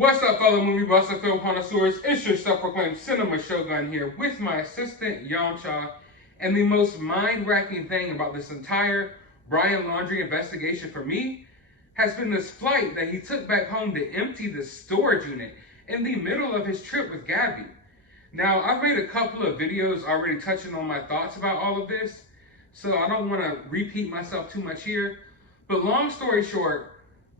What's up, fellow movie buffs and film connoisseurs? It's your self-proclaimed cinema shogun here with my assistant, Yamcha. And the most mind-racking thing about this entire Brian Laundrie investigation for me has been this flight that he took back home to empty the storage unit in the middle of his trip with Gabby. Now, I've made a couple of videos already touching on my thoughts about all of this, so I don't want to repeat myself too much here. But long story short,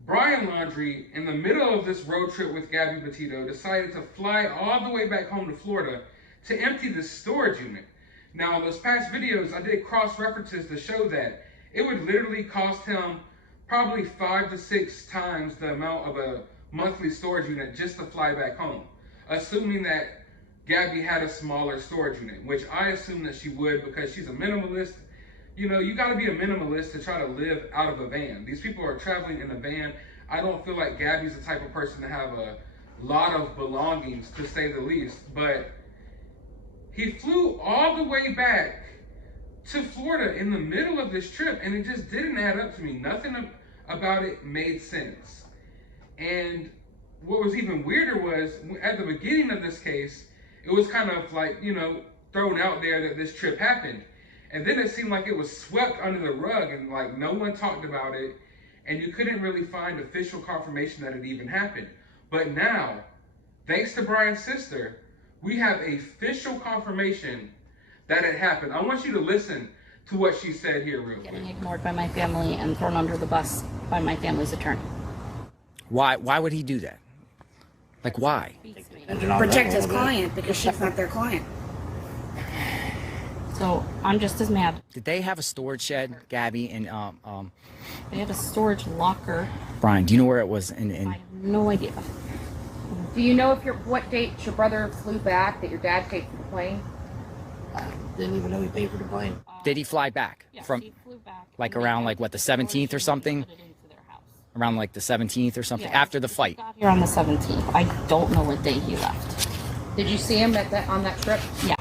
Brian Laundrie, in the middle of this road trip with Gabby Petito, decided to fly all the way back home to Florida to empty the storage unit. Now, in those past videos, I did cross references to show that it would literally cost him probably 5 to 6 times the amount of a monthly storage unit just to fly back home, assuming that Gabby had a smaller storage unit, which I assume that she would because she's a minimalist. You know, you got to be a minimalist to try to live out of a van. These people are traveling in a van. I don't feel like Gabby's the type of person to have a lot of belongings, to say the least. But he flew all the way back to Florida in the middle of this trip, and it just didn't add up to me. Nothing about it made sense. And what was even weirder was, at the beginning of this case, it was kind of like, you know, thrown out there that this trip happened. And then it seemed like it was swept under the rug and like no one talked about it, and you couldn't really find official confirmation that it even happened. But now, thanks to Brian's sister, we have official confirmation that it happened. I want you to listen to what she said here real quick. Getting ignored by my family and thrown under the bus by my family's attorney. Why would he do that? Like, why? Protect his client because she's not their client. So I'm just as mad. Did they have a storage shed, Gabby, and They had a storage locker. Brian, do you know where it was? I have no idea. Do you know what date your brother flew back that your dad paid for the plane? Didn't even know he paid for the plane. Did he fly back? Yes, From he flew back. like around like what, the 17th or something? Put it into their house. Around like the 17th or something, Yeah, after the fight. He got here on the 17th. I don't know what day he left. Did you see him on that trip? Yes.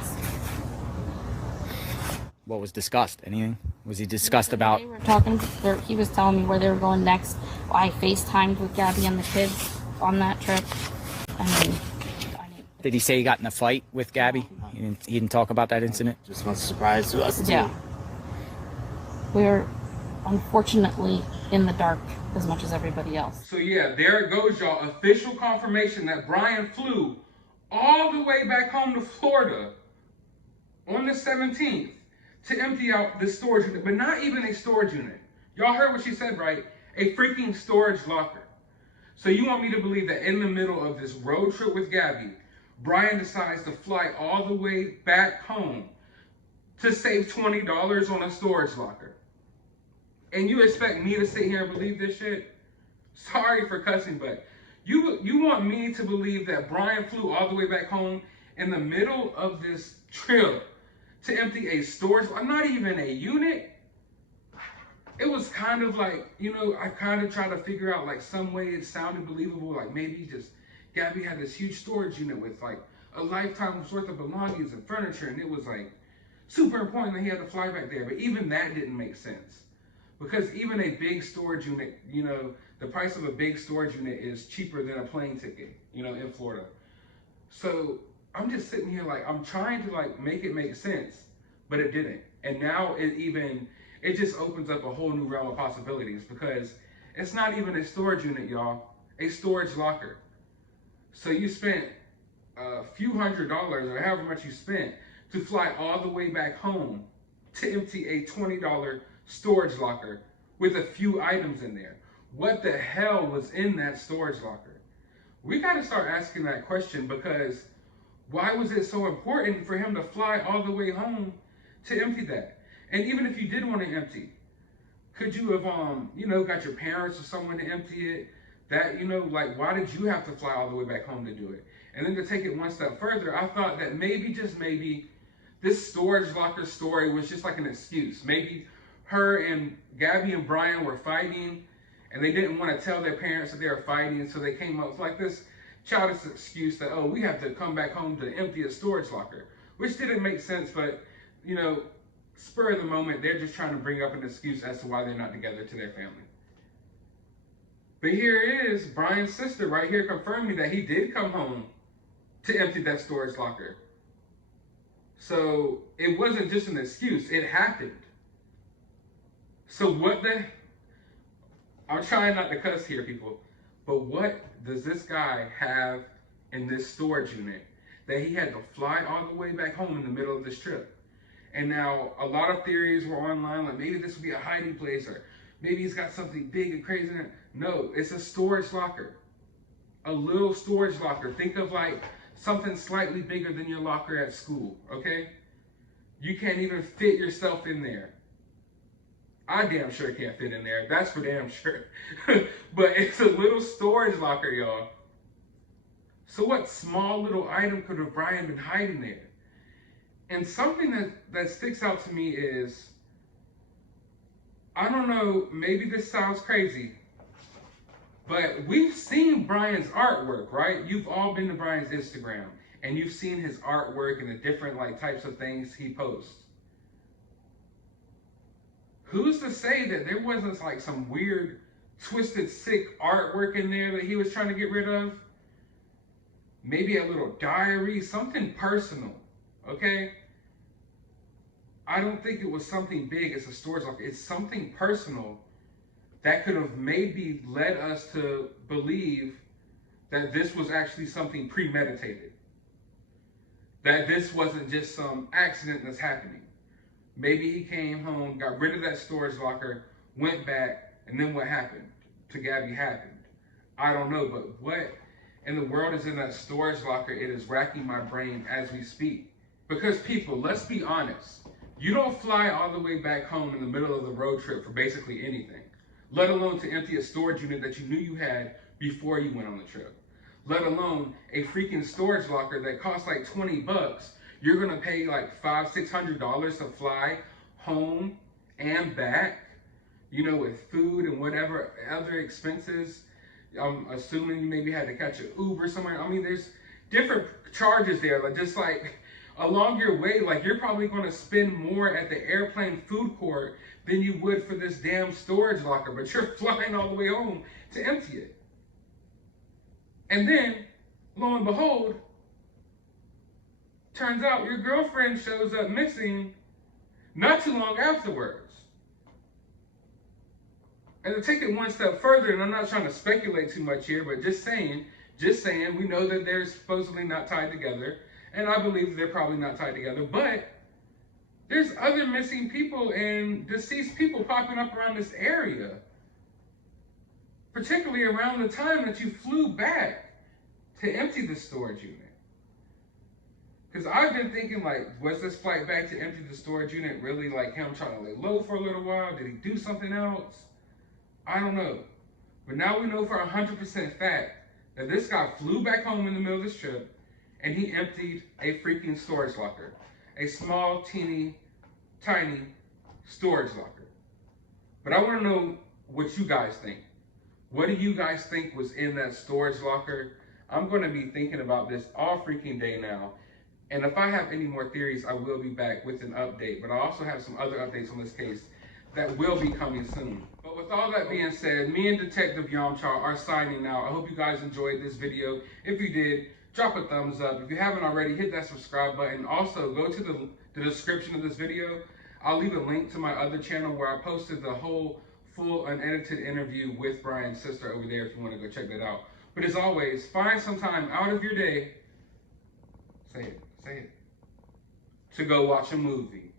What was discussed? Anything? Was he discussed about? They were talking. He was telling me where they were going next. I FaceTimed with Gabby and the kids on that trip. Did he say he got in a fight with Gabby? He didn't talk about that incident? Just was a surprise to us. Yeah. We're unfortunately in the dark as much as everybody else. So yeah, there it goes, y'all. Official confirmation that Brian flew all the way back home to Florida on the 17th to empty out the storage unit, but not even a storage unit. Y'all heard what she said, right? A freaking storage locker. So you want me to believe that in the middle of this road trip with Gabby, Brian decides to fly all the way back home to save $20 on a storage locker. And you expect me to sit here and believe this shit? Sorry for cussing, but you want me to believe that Brian flew all the way back home in the middle of this trip to empty a storage, not even a unit? It was kind of like, you know, I kind of tried to figure out like some way it sounded believable, like maybe just Gabby had this huge storage unit with like a lifetime's worth of belongings and furniture, and it was like super important that he had to fly back there. But even that didn't make sense, because even a big storage unit, you know, the price of a big storage unit is cheaper than a plane ticket, you know, in Florida. So I'm just sitting here like, I'm trying to like make it make sense, but it didn't. And now it just opens up a whole new realm of possibilities, because it's not even a storage unit, y'all, a storage locker. So you spent a few $100s or however much you spent to fly all the way back home to empty a $20 storage locker with a few items in there. What the hell was in that storage locker? We got to start asking that question, because why was it so important for him to fly all the way home to empty that? And even if you did want to empty, could you have, you know, got your parents or someone to empty it? That, you know, like, why did you have to fly all the way back home to do it? And then to take it one step further, I thought that maybe, just maybe, this storage locker story was just like an excuse. Maybe her and Gabby and Brian were fighting, and they didn't want to tell their parents that they were fighting, so they came up with like this childish excuse that, oh, we have to come back home to empty a storage locker, which didn't make sense, but, you know, spur of the moment, they're just trying to bring up an excuse as to why they're not together to their family. But here it is, Brian's sister right here confirming that he did come home to empty that storage locker. So it wasn't just an excuse, it happened. So I'm trying not to cuss here, people, but what does this guy have in this storage unit that he had to fly all the way back home in the middle of this trip? And now a lot of theories were online, like maybe this would be a hiding place, or maybe he's got something big and crazy in it. No, it's a storage locker. A little storage locker. Think of like something slightly bigger than your locker at school, okay? You can't even fit yourself in there. I damn sure can't fit in there. That's for damn sure. But it's a little storage locker, y'all. So what small little item could have Brian been hiding there? And something that sticks out to me is, I don't know, maybe this sounds crazy, but we've seen Brian's artwork, right? You've all been to Brian's Instagram, and you've seen his artwork and the different like types of things he posts. Who's to say that there wasn't like some weird, twisted, sick artwork in there that he was trying to get rid of? Maybe a little diary, something personal, okay? I don't think it was something big. It's a storage locker. It's something personal that could have maybe led us to believe that this was actually something premeditated. That this wasn't just some accident that's happening. Maybe he came home, got rid of that storage locker, went back, and then what happened to Gabby happened. I don't know, but what in the world is in that storage locker? It is racking my brain as we speak. Because people, let's be honest, you don't fly all the way back home in the middle of the road trip for basically anything, let alone to empty a storage unit that you knew you had before you went on the trip. Let alone a freaking storage locker that costs like 20 bucks. You're gonna pay like $500-600 to fly home and back, you know, with food and whatever other expenses. I'm assuming you maybe had to catch an Uber somewhere. I mean, there's different charges there, like just like along your way, like you're probably gonna spend more at the airplane food court than you would for this damn storage locker, but you're flying all the way home to empty it. And then, lo and behold, turns out your girlfriend shows up missing not too long afterwards. And to take it one step further, and I'm not trying to speculate too much here, but just saying, we know that they're supposedly not tied together, and I believe they're probably not tied together, but there's other missing people and deceased people popping up around this area, particularly around the time that you flew back to empty the storage unit. Because I've been thinking, like, was this flight back to empty the storage unit really like him trying to lay low for a little while? Did he do something else? I don't know. But now we know for 100% fact that this guy flew back home in the middle of this trip and he emptied a freaking storage locker. A small, teeny, tiny storage locker. But I want to know what you guys think. What do you guys think was in that storage locker? I'm going to be thinking about this all freaking day now. And if I have any more theories, I will be back with an update. But I also have some other updates on this case that will be coming soon. But with all that being said, me and Detective Yamcha are signing out. I hope you guys enjoyed this video. If you did, drop a thumbs up. If you haven't already, hit that subscribe button. Also, go to the description of this video. I'll leave a link to my other channel where I posted the whole full unedited interview with Brian's sister over there if you want to go check that out. But as always, find some time out of your day, say it, to go watch a movie.